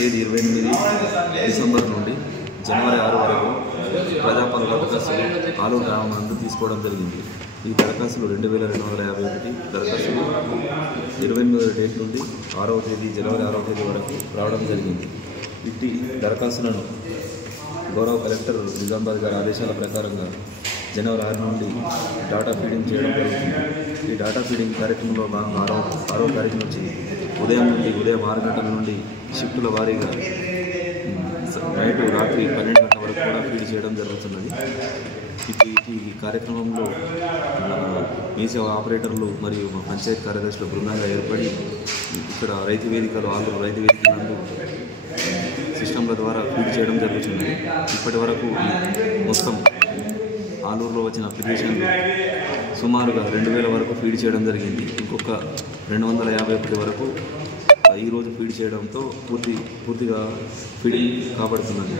తేదీ 28 డిసెంబర్ నుండి జనవరి 6 వరకు ప్రజాపాలన దరఖాస్తులు ఆలూరు గ్రామం నందు తీసుకోవడం జరిగింది. ఈ దరఖాస్తులు 2251 దరఖాస్తులు 28వ డేట్ నుండి 6వ తేదీ జనవరి 6వ తేదీ వరకు రావడం జరిగింది. ఇట్టి దరఖాస్తులను గౌరవ కలెక్టర్ నిజామాబాద్ గారి ఆదేశాల ప్రకారంగా జనవరి 6 నుండి డాటా ఫీడింగ్ చేయడం జరుగుతుంది. ఈ డాటా ఫీడింగ్ కార్యక్రమంలో భాగంగా 6వ తారీఖు నుంచి ఉదయం 6 గంటల నుండి షిఫ్టుల వారీగా రాత్రి 12 గంటల వరకు కూడా ఫీడ్ చేయడం జరుగుతున్నది. ఈ కార్యక్రమంలో మీసేవ ఆపరేటర్లు మరియు మా పంచాయతీ కార్యదర్శుల బృందంగా ఏర్పడి ఇక్కడ రైతు వేదికలు ఆలూరు రైతు వేదిక నందు సిస్టంల ద్వారా ఫీడ్ చేయడం జరుగుతున్నది. ఇప్పటి వరకు మొత్తం ఆలూరులో వచ్చిన అప్లికేషన్లు సుమారుగా 2000 వరకు ఫీడ్ చేయడం జరిగింది. ఇంకొక 251 వరకు ఈరోజు ఫీడ్ చేయడంతో పూర్తిగా ఫీడింగ్ కాబడుతున్నది.